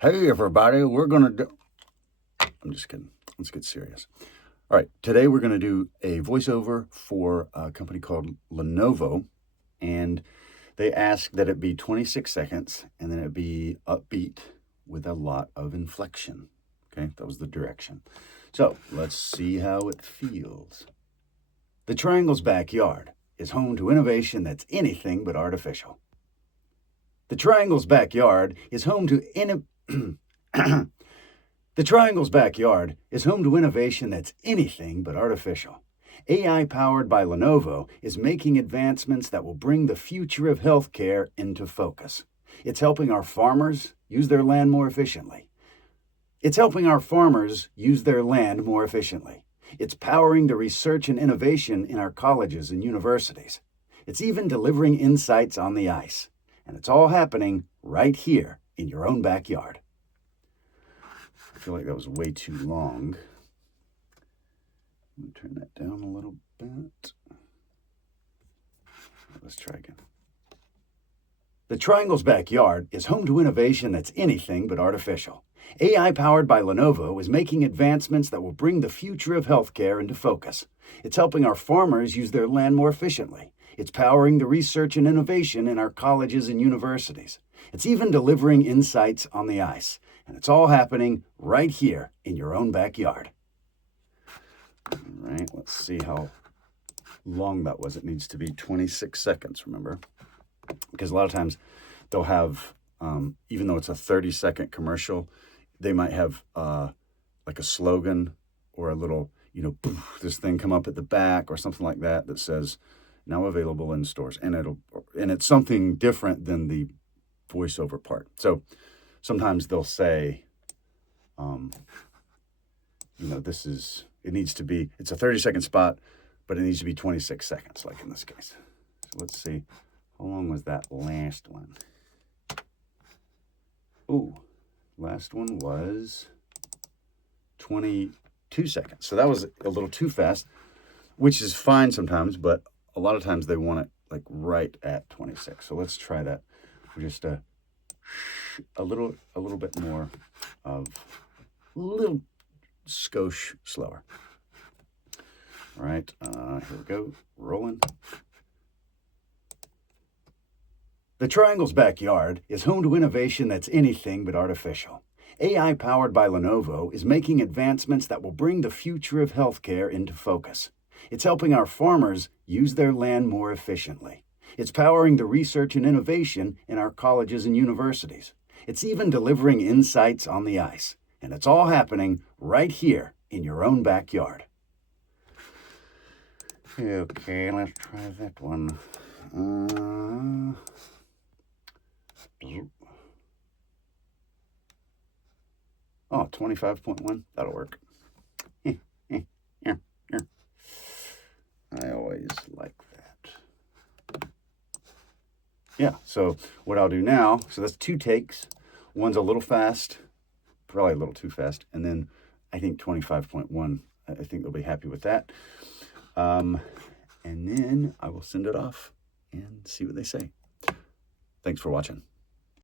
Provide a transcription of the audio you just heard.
Hey, everybody, we're going to do... I'm just kidding. Let's get serious. All right, today we're going to do a voiceover for a company called LENOVO, and they ask that it be 26 seconds and then it be upbeat with a lot of inflection. Okay, that was the direction. So let's see how it feels. The Triangle's backyard is home to innovation that's anything but artificial. The Triangle's backyard is home to The Triangle's backyard is home to innovation that's anything but artificial. AI powered by LENOVO is making advancements that will bring the future of healthcare into focus. It's helping our farmers use their land more efficiently. It's powering the research and innovation in our colleges and universities. It's even delivering insights on the ice. And it's all happening right here in your own backyard. I feel like that was way too long. Let me turn that down a little bit. Let's try again. The Triangle's backyard is home to innovation that's anything but artificial. AI powered by LENOVO is making advancements that will bring the future of healthcare into focus. It's helping our farmers use their land more efficiently. It's powering the research and innovation in our colleges and universities. It's even delivering insights on the ice. And it's all happening right here in your own backyard. All right, let's see how long that was. It needs to be 26 seconds, remember? Because a lot of times they'll have, even though it's a 30-second commercial, they might have like a slogan or a little, poof, this thing come up at the back or something like that that says, now available in stores. And it's something different than the voiceover part. So sometimes they'll say, it's a 30-second spot, but it needs to be 26 seconds, like in this case. So let's see, how long was that last one? Oh, last one was 22 seconds. So that was a little too fast, which is fine sometimes, but a lot of times they want it like right at 26. So let's try that. We're just a little bit more of a little skosh slower. All right, here we go, rolling. The Triangle's backyard is home to innovation that's anything but artificial. AI powered by LENOVO is making advancements that will bring the future of healthcare into focus. It's helping our farmers use their land more efficiently. It's powering the research and innovation in our colleges and universities. It's even delivering insights on the ice. And it's all happening right here in your own backyard. Okay, let's try that one. 25.1, that'll work. I always like that. Yeah, so what I'll do now, so that's 2 takes. One's a little fast, probably a little too fast, and then I think 25.1, I think they'll be happy with that. And then I will send it off and see what they say. Thanks for watching.